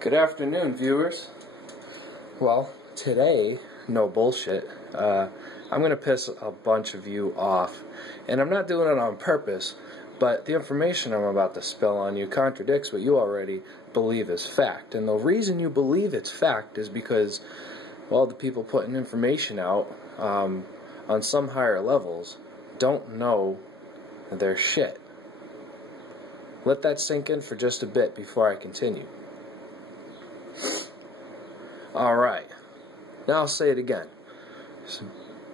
Good afternoon, viewers. Well, today, no bullshit, I'm going to piss a bunch of you off. And I'm not doing it on purpose, but the information I'm about to spill on you contradicts what you already believe is fact. And the reason you believe it's fact is because, well, the people putting information out on some higher levels don't know their shit. Let that sink in for just a bit before I continue. Alright, now I'll say it again.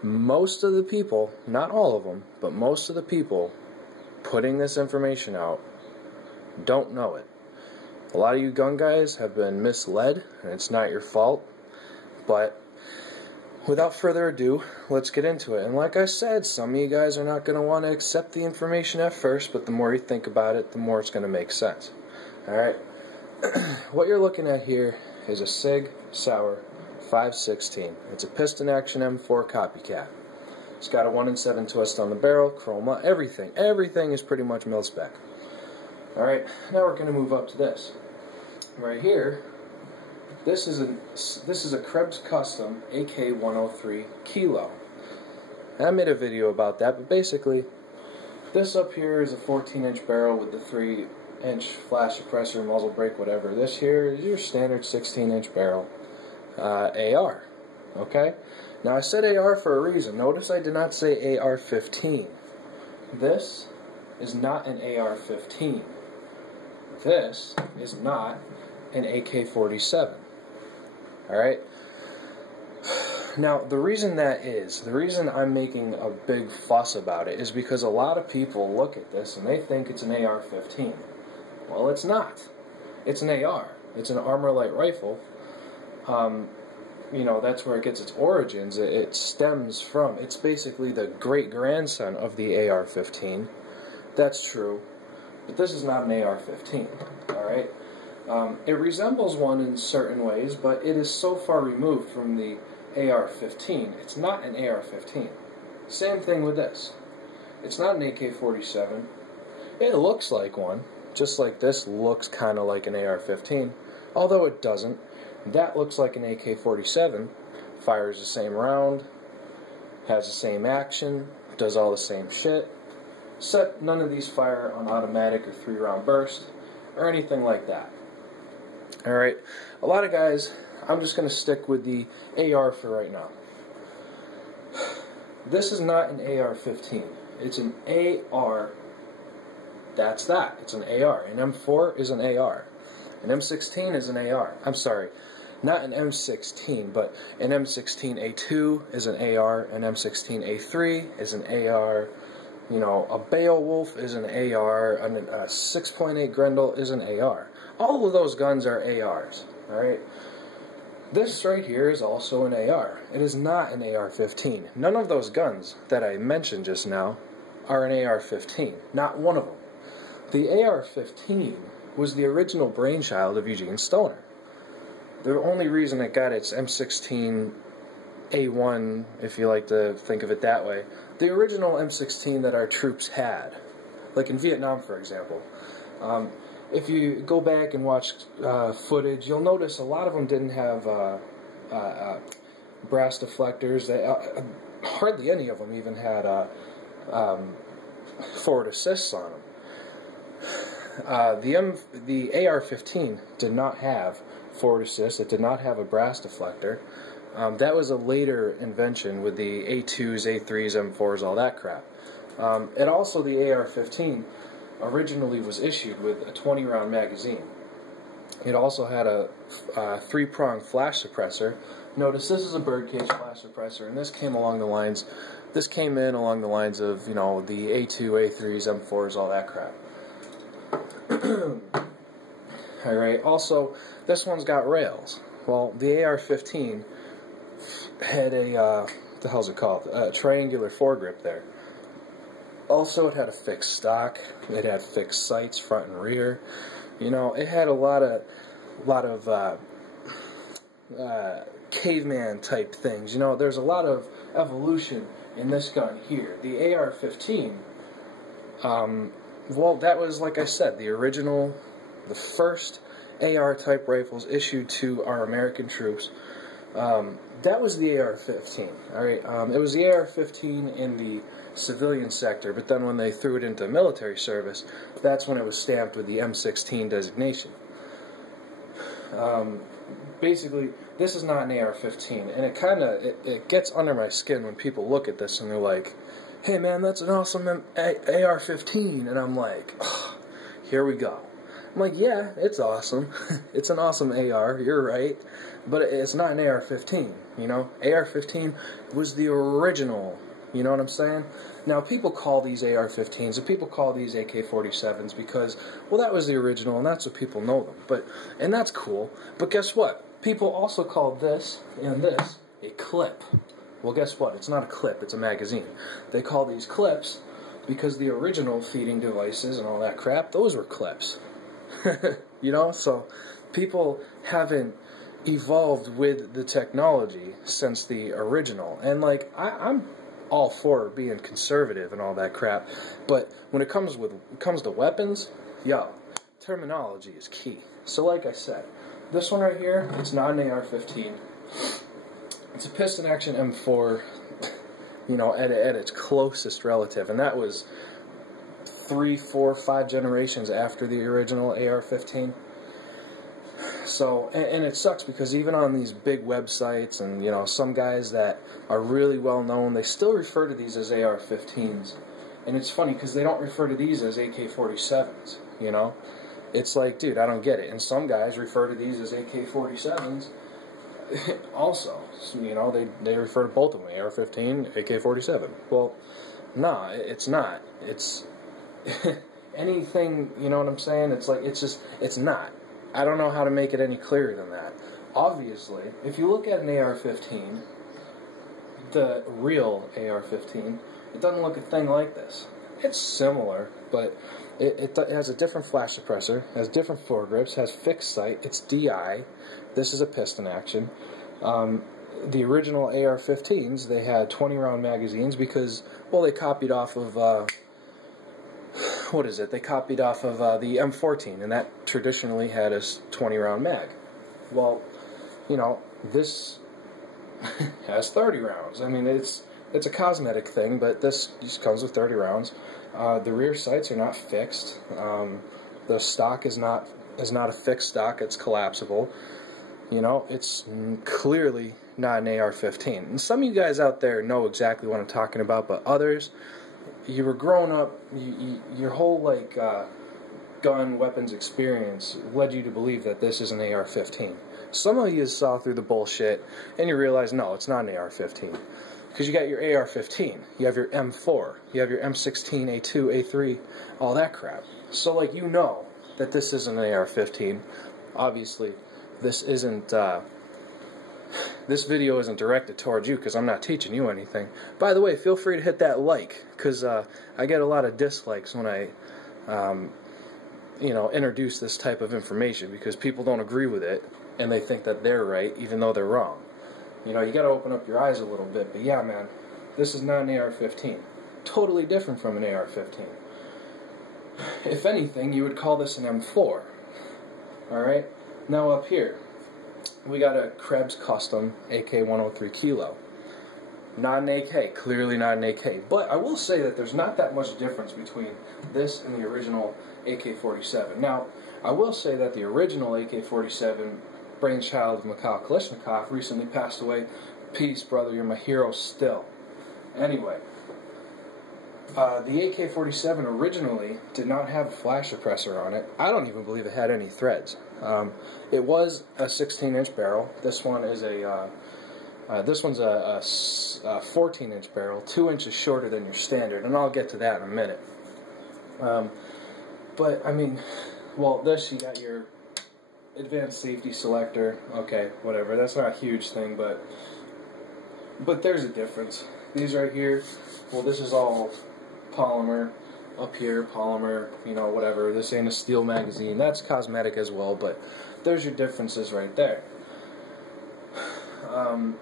Most of the people, not all of them, but most of the people putting this information out don't know it. A lot of you gun guys have been misled, and it's not your fault, but without further ado, let's get into it. And like I said, some of you guys are not going to want to accept the information at first, but the more you think about it, the more it's going to make sense. Alright, what you're looking at here is a Sig Sauer 516. It's a piston action M4 copycat. It's got a 1 in 7 twist on the barrel, chroma, everything. Everything is pretty much mil spec. Alright, now we're going to move up to this. Right here, this is a Krebs Custom AK103 Kilo. I made a video about that, but basically, this up here is a 14-inch barrel with the 3-inch flash suppressor, muzzle brake, whatever. This here is your standard 16-inch barrel AR. Okay? Now I said AR for a reason. Notice I did not say AR15. This is not an AR15. This is not an AK47. Alright? Now, the reason I'm making a big fuss about it is because a lot of people look at this and they think it's an AR-15. Well, it's not. It's an AR. It's an armor light rifle. You know, that's where it gets its origins. It stems from, it's basically the great-grandson of the AR-15. That's true. But this is not an AR-15. Alright? It resembles one in certain ways, but it is so far removed from the AR-15. It's not an AR-15. Same thing with this. It's not an AK-47. It looks like one, just like this looks kind of like an AR-15, although it doesn't. That looks like an AK-47, fires the same round, has the same action, does all the same shit, except none of these fire on automatic or 3-round burst, or anything like that. Alright, a lot of guys, I'm just going to stick with the AR for right now. This is not an AR-15. It's an AR. That's that. It's an AR. An M4 is an AR. An M16 is an AR. I'm sorry, not an M16, but an M16A2 is an AR. An M16A3 is an AR. You know, a Beowulf is an AR. A 6.8 Grendel is an AR. All of those guns are ARs. Alright? This right here is also an AR. It is not an AR-15. None of those guns that I mentioned just now are an AR-15. Not one of them. The AR-15 was the original brainchild of Eugene Stoner. The only reason it got its M16A1, if you like to think of it that way, the original M16 that our troops had, like in Vietnam, for example. If you go back and watch footage, you'll notice a lot of them didn't have brass deflectors. Hardly any of them even had forward assists on them. The AR-15 did not have forward assist. It did not have a brass deflector. That was a later invention with the A2s, A3s, M4s, all that crap. And also the AR-15 originally was issued with a 20-round magazine. It also had a 3-prong flash suppressor. Notice this is a birdcage flash suppressor, and this came in along the lines of, you know, the A2, A3s, M4s, all that crap. Alright, also, this one's got rails. Well, the AR-15 had a, what the hell's it called? A triangular foregrip there. Also, it had a fixed stock. It had fixed sights, front and rear. You know, it had a lot of caveman type things. You know, there's a lot of evolution in this gun here. The AR-15, well, that was, like I said, the original, the first AR type rifles issued to our American troops. That was the AR-15. All right, it was the AR-15 in the civilian sector, but then when they threw it into military service, that's when it was stamped with the M16 designation. Basically, this is not an AR-15, and it gets under my skin when people look at this and they're like, "Hey man, that's an awesome AR-15," and I'm like, oh, here we go. I'm like, yeah, it's awesome. It's an awesome AR, you're right, but it's not an AR-15, you know? AR-15 was the original, you know what I'm saying? Now, people call these AR-15s, and people call these AK47s because, well, that was the original, and that's what people know them. And that's cool, but guess what? People also call this and this a clip. Well, guess what? It's not a clip, it's a magazine. They call these clips because the original feeding devices and all that crap, those were clips. You know, so people haven't evolved with the technology since the original. And like, I'm all for being conservative and all that crap, but when it comes to weapons, yo, terminology is key. So like I said, this one right here, it's not an AR-15. It's a piston action M4, you know, at its closest relative, and that was 3, 4, 5 generations after the original AR-15. So, and it sucks because even on these big websites and, you know, some guys that are really well known, they still refer to these as AR-15s. And it's funny because they don't refer to these as AK-47s, you know? It's like, dude, I don't get it. And some guys refer to these as AK-47s also. You know, they refer to both of them, AR-15, AK-47. Well, nah, it's not. It's anything, you know what I'm saying? It's like, it's not. I don't know how to make it any clearer than that. Obviously, if you look at an AR-15, the real AR-15, it doesn't look a thing like this. It's similar, but it has a different flash suppressor, has different foregrips, has fixed sight, it's DI. This is a piston action. The original AR-15s, they had 20-round magazines because, well, they copied off of, what is it? They copied off of the M14, and that traditionally had a 20-round mag. Well, you know, this has 30 rounds. I mean, it's a cosmetic thing, but this just comes with 30 rounds. The rear sights are not fixed. The stock is not a fixed stock. It's collapsible. You know, it's clearly not an AR-15. And some of you guys out there know exactly what I'm talking about, but others, you were growing up, your whole, like, gun weapons experience led you to believe that this is an AR-15. Some of you saw through the bullshit, and you realize, no, it's not an AR-15. Because you got your AR-15, you have your M4, you have your M16, A2, A3, all that crap. So, like, you know that this isn't an AR-15. Obviously, this isn't, this video isn't directed towards you because I'm not teaching you anything. By the way, feel free to hit that like, because I get a lot of dislikes when I, you know, introduce this type of information because people don't agree with it and they think that they're right even though they're wrong. You know, you got to open up your eyes a little bit. But yeah, man, this is not an AR-15. Totally different from an AR-15. If anything, you would call this an M4. Alright? Now up here, we got a Krebs Custom AK-103 Kilo. Not an AK, clearly not an AK. But I will say that there's not that much difference between this and the original AK-47. Now, I will say that the original AK-47 brainchild of Mikhail Kalashnikov recently passed away. Peace, brother, you're my hero still. Anyway, the AK-47 originally did not have a flash suppressor on it. I don't even believe it had any threads. It was a 16-inch barrel. This one is this one's a 14-inch barrel, 2 inches shorter than your standard, and I'll get to that in a minute. But I mean, well, this, you got your advanced safety selector. Okay, whatever. That's not a huge thing, but there's a difference. These right here, well, this is all polymer. Up here, polymer, you know, whatever. This ain't a steel magazine. That's cosmetic as well, but there's your differences right there.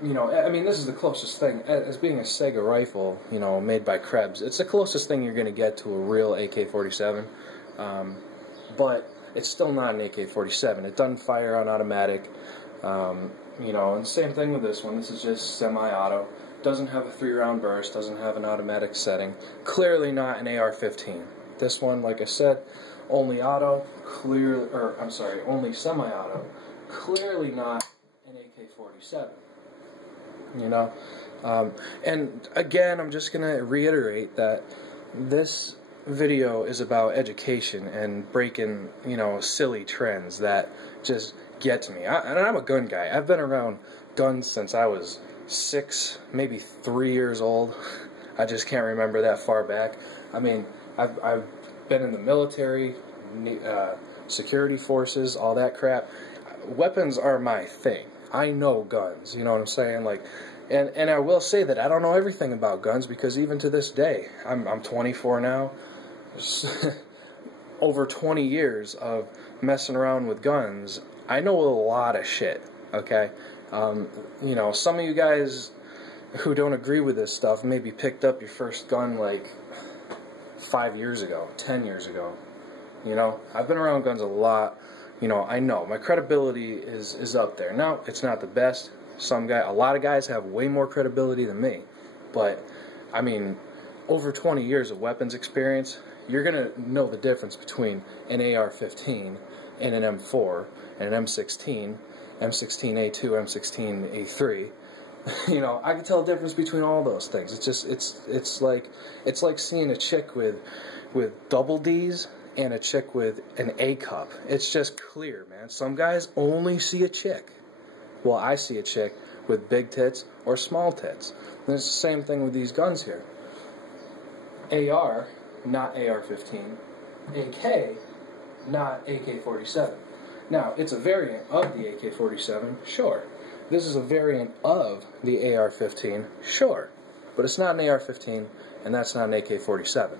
You know, I mean, this is the closest thing, as being a Sega rifle, you know, made by Krebs, it's the closest thing you're going to get to a real AK-47. But it's still not an AK-47. It doesn't fire on automatic. You know, and same thing with this one. This is just semi-auto. Doesn't have a 3-round burst. Doesn't have an automatic setting. Clearly not an AR-15. This one, like I said, only auto. Only semi-auto. Clearly not an AK-47. You know, and again, I'm just gonna reiterate that this video is about education and breaking, you know, silly trends that just get to me. And I'm a gun guy. I've been around guns since I was 6, maybe 3 years old. I just can't remember that far back. I mean, I've been in the military, security forces, all that crap. Weapons are my thing. I know guns, you know what I'm saying? Like, and I will say that I don't know everything about guns, because even to this day, I'm 24 now. Over 20 years of messing around with guns, I know a lot of shit, okay? You know, some of you guys who don't agree with this stuff maybe picked up your first gun like 5 years ago, 10 years ago. You know, I've been around guns a lot. You know, I know my credibility is up there. Now, it's not the best. A lot of guys have way more credibility than me. But I mean, over 20 years of weapons experience, you're gonna know the difference between an AR-15 and an M4 and an M16, M16A2, M16A3. You know, I can tell the difference between all those things. It's just it's like seeing a chick with double D's and a chick with an A cup. It's just clear, man. Some guys only see a chick. Well, I see a chick with big tits or small tits. And it's the same thing with these guns here. AR, not AR-15. AK, not AK-47. Now, it's a variant of the AK-47, sure. This is a variant of the AR-15, sure. But it's not an AR-15, and that's not an AK-47.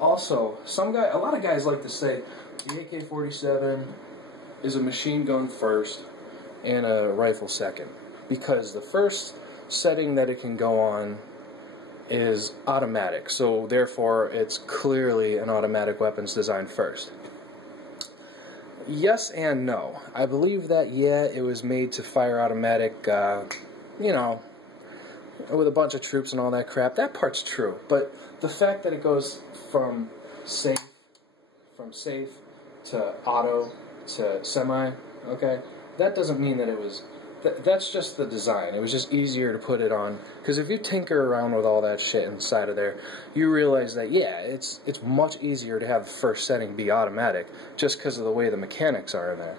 Also, a lot of guys like to say the AK-47 is a machine gun first and a rifle second, because the first setting that it can go on is automatic, so therefore it's clearly an automatic weapons designed first. Yes and no. I believe that, yeah, it was made to fire automatic, you know, with a bunch of troops and all that crap. That part's true, but the fact that it goes from safe to auto to semi, okay, that doesn't mean that it was, that's just the design. It was just easier to put it on, because if you tinker around with all that shit inside of there, you realize that, yeah, it's much easier to have the first setting be automatic, just because of the way the mechanics are in there.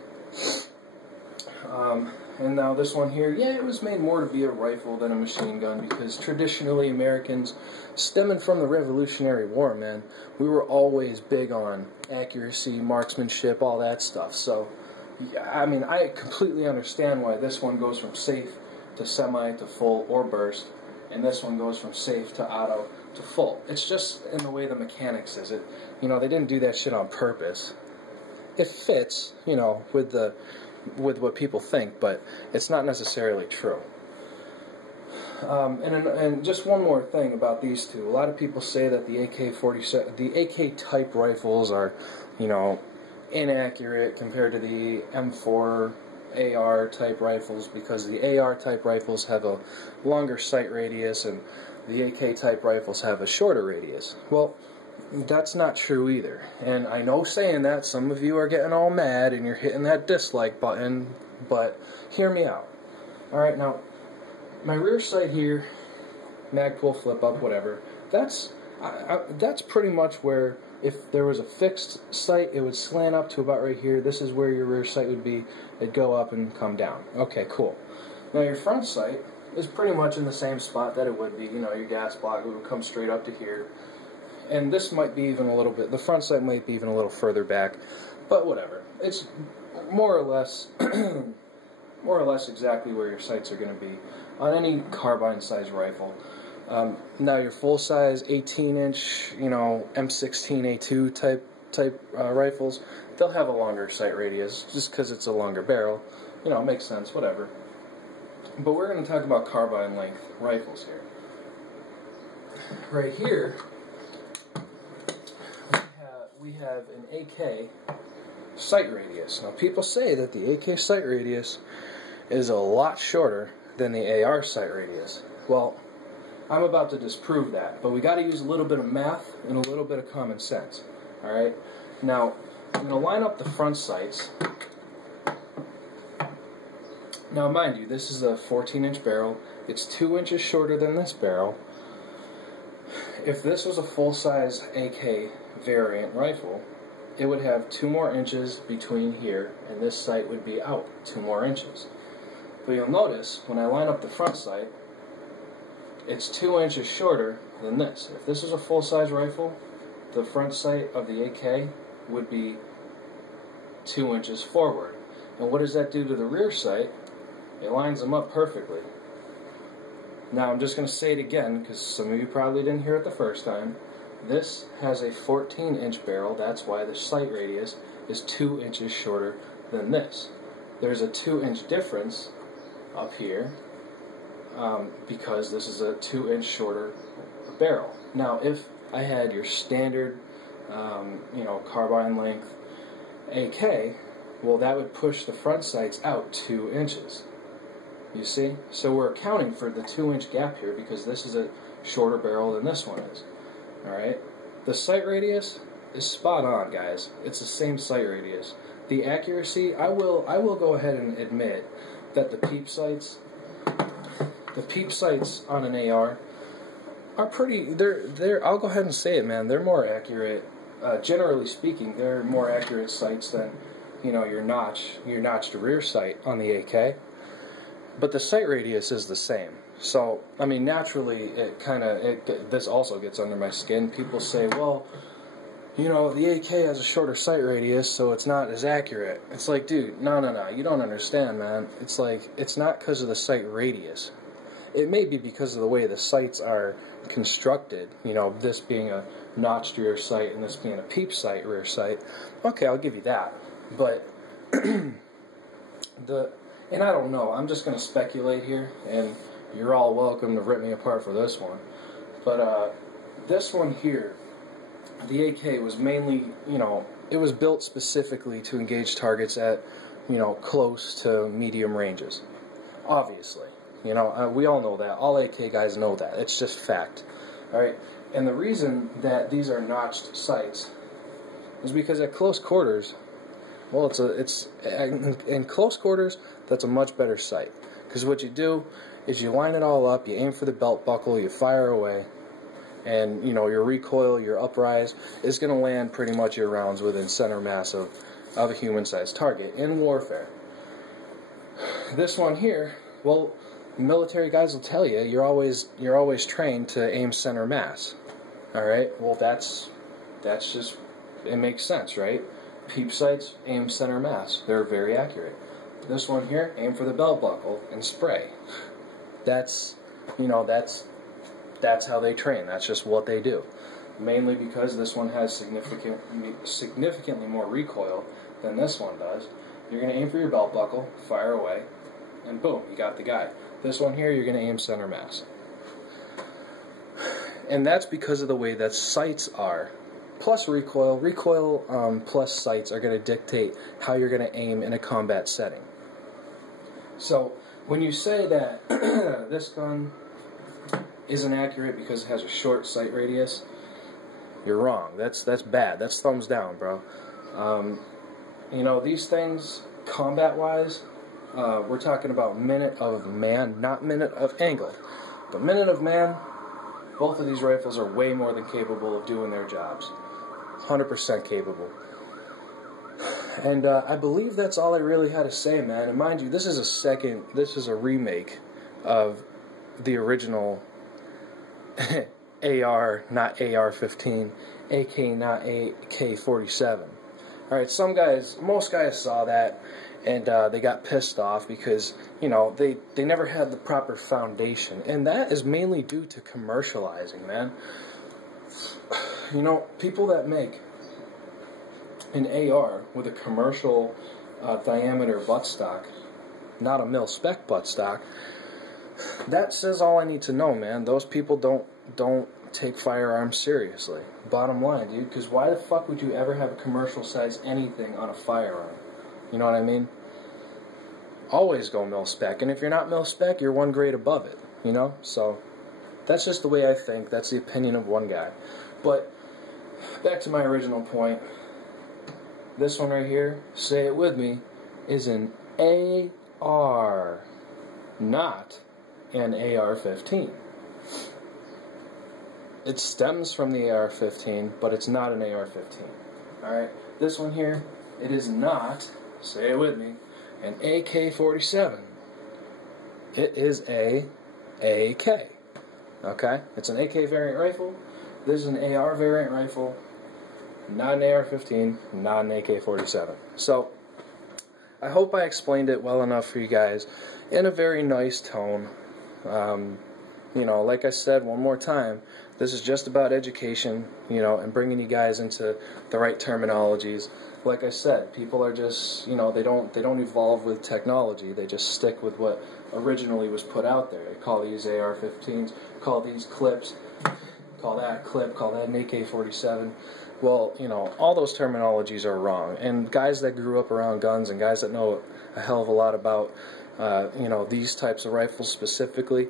And now this one here, yeah, it was made more to be a rifle than a machine gun, because traditionally Americans, stemming from the Revolutionary War, man, we were always big on accuracy, marksmanship, all that stuff. So, yeah, I mean, I completely understand why this one goes from safe to semi to full or burst, and this one goes from safe to auto to full. It's just in the way the mechanics is. You know, they didn't do that shit on purpose. It fits, you know, with what people think, but it's not necessarily true. And just one more thing about these two. A lot of people say that the AK-47, the AK type rifles are, you know, inaccurate compared to the M4 AR type rifles, because the AR type rifles have a longer sight radius and the AK type rifles have a shorter radius. Well, that's not true either. And I know saying that some of you are getting all mad and you're hitting that dislike button, but hear me out. Alright, now, my rear sight here, mag pull, flip up, whatever, that's pretty much where, if there was a fixed sight, it would slant up to about right here. This is where your rear sight would be. It'd go up and come down. Okay, cool. Now your front sight is pretty much in the same spot that it would be. You know, your gas block would come straight up to here. And this might be even a little bit, the front sight might be even a little further back, but whatever. It's more or less exactly where your sights are going to be on any carbine-sized rifle. Now your full-size 18-inch, you know, M16A2 type rifles, they'll have a longer sight radius just because it's a longer barrel. You know, it makes sense, whatever. But we're going to talk about carbine-length rifles here. Right here, we have an AK sight radius. Now, people say that the AK sight radius is a lot shorter than the AR sight radius. Well, I'm about to disprove that, but we got to use a little bit of math and a little bit of common sense. Alright? Now, I'm going to line up the front sights. Now, mind you, this is a 14-inch barrel. It's 2 inches shorter than this barrel. If this was a full-size AK variant rifle, it would have 2 more inches between here, and this sight would be out 2 more inches. But you'll notice, when I line up the front sight, it's 2 inches shorter than this. If this was a full-size rifle, the front sight of the AK would be 2 inches forward. And what does that do to the rear sight? It lines them up perfectly. Now, I'm just going to say it again, because some of you probably didn't hear it the first time. This has a 14-inch barrel. That's why the sight radius is 2 inches shorter than this. There's a 2-inch difference up here because this is a 2-inch shorter barrel. Now, if I had your standard, carbine length AK, well, that would push the front sights out 2 inches. You see? So we're accounting for the 2-inch gap here because this is a shorter barrel than this one is. Alright? The sight radius is spot on, guys. It's the same sight radius. The accuracy, I will go ahead and admit that the peep sights on an AR are pretty, I'll go ahead and say it, man, they're more accurate. Generally speaking, they're more accurate sights than, your notched rear sight on the AK. But the sight radius is the same. So, I mean, naturally, this also gets under my skin. People say, well, the AK has a shorter sight radius, so it's not as accurate. It's like, dude, no, you don't understand, man. It's like, it's not because of the sight radius. It may be because of the way the sights are constructed, this being a notched rear sight and this being a peep sight rear sight. Okay, I'll give you that. But, and I don't know, I'm just going to speculate here, and you're all welcome to rip me apart for this one. But this one here, the AK was mainly, it was built specifically to engage targets at, close to medium ranges. Obviously. We all know that. All AK guys know that. It's just fact. Alright? And the reason that these are notched sights is because at close quarters, well, in close quarters, that's a much better sight. Because what you do is you line it all up, you aim for the belt buckle, you fire away, and, your recoil, your uprise is going to land pretty much your rounds within center mass of a human-sized target in warfare. This one here, well, military guys will tell you, you're always trained to aim center mass. Alright? Well, that's just, it makes sense, right? Peep sights, aim center mass. They're very accurate. This one here, aim for the belt buckle and spray. That's how they train. That's just what they do. Mainly because this one has significantly more recoil than this one does. You're going to aim for your belt buckle, fire away, and boom, you got the guy. This one here, you're going to aim center mass. And that's because of the way that sights are. Plus recoil. Recoil plus sights are going to dictate how you're going to aim in a combat setting. So, when you say that this gun isn't accurate because it has a short sight radius, you're wrong. That's bad. That's thumbs down, bro. These things, combat-wise, we're talking about minute of man, not minute of angle. But minute of man, both of these rifles are way more than capable of doing their jobs. 100% capable. And I believe that's all I really had to say, man. And mind you, this is a remake of the original AR, not AR15, AK, not AK47. Alright, most guys saw that, and they got pissed off because, they never had the proper foundation. And that is mainly due to commercializing, man. People that make an AR with a commercial diameter buttstock, not a mil-spec buttstock, that says all I need to know, man. Those people don't take firearms seriously. Bottom line, dude, because why the fuck would you ever have a commercial size anything on a firearm? You know what I mean? Always go mil-spec, and if you're not mil-spec, you're one grade above it, you know? So, that's just the way I think. That's the opinion of one guy. But, back to my original point. This one right here, say it with me, is an AR, not an AR-15. It stems from the AR-15, but it's not an AR-15. Alright, this one here, it is not, say it with me, an AK47. It is a AK. Okay? It's an AK variant rifle. This is an AR variant rifle. Not an AR-15, not an AK-47. So, I hope I explained it well enough for you guys in a very nice tone. You know, like I said one more time, this is just about education, you know, and bringing you guys into the right terminologies. Like I said, people are just, you know, they don't evolve with technology. They just stick with what originally was put out there. They call these AR-15s, call these clips, call that clip, call that an AK-47. Well, you know, all those terminologies are wrong. And guys that grew up around guns and guys that know a hell of a lot about, you know, these types of rifles specifically,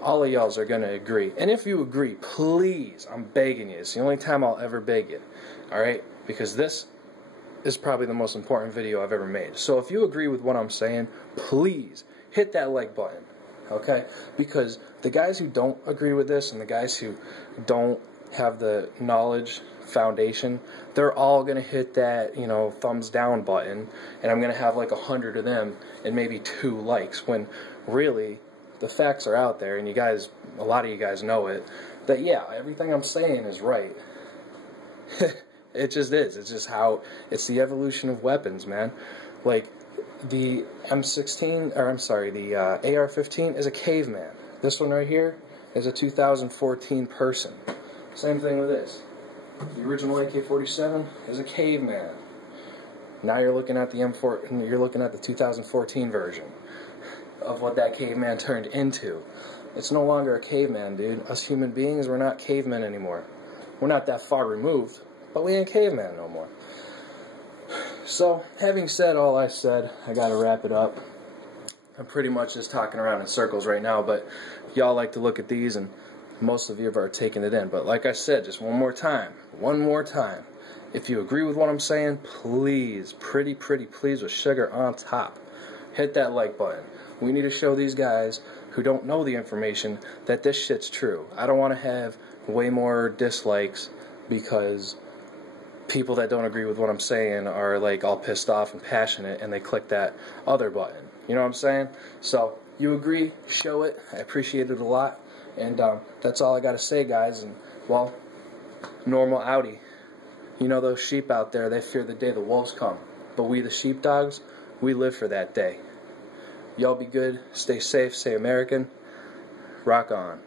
all of y'all are going to agree. And if you agree, please, I'm begging you. It's the only time I'll ever beg you. Alright? Because this is probably the most important video I've ever made. So if you agree with what I'm saying, please hit that like button. Okay? Because the guys who don't agree with this and the guys who don't have the knowledge foundation, they're all going to hit that, you know, thumbs down button, and I'm going to have like 100 of them and maybe 2 likes, when really the facts are out there, and you guys, a lot of you guys know it, that yeah, everything I'm saying is right. It just is. It's just how, it's the evolution of weapons, man. Like, the M16, or I'm sorry, the AR-15 is a caveman. This one right here is a 2014 person. Same thing with this. The original AK-47 is a caveman. Now you're looking at the M4, you're looking at the 2014 version of what that caveman turned into. It's no longer a caveman, dude. Us human beings, we're not cavemen anymore. We're not that far removed, but we ain't caveman no more. So, having said all I said, I gotta wrap it up. I'm pretty much just talking around in circles right now, but y'all like to look at these, and most of you are taking it in. But like I said, just one more time, if you agree with what I'm saying, please, pretty please, with sugar on top, hit that like button. We need to show these guys who don't know the information that this shit's true. I don't want to have way more dislikes because people that don't agree with what I'm saying are like all pissed off and passionate and they click that other button. You know what I'm saying? So, you agree, show it. I appreciate it a lot. And that's all I got to say, guys. And, well, normal Audi. You know those sheep out there, they fear the day the wolves come. But we, the sheepdogs, we live for that day. Y'all be good, stay safe, stay American, rock on.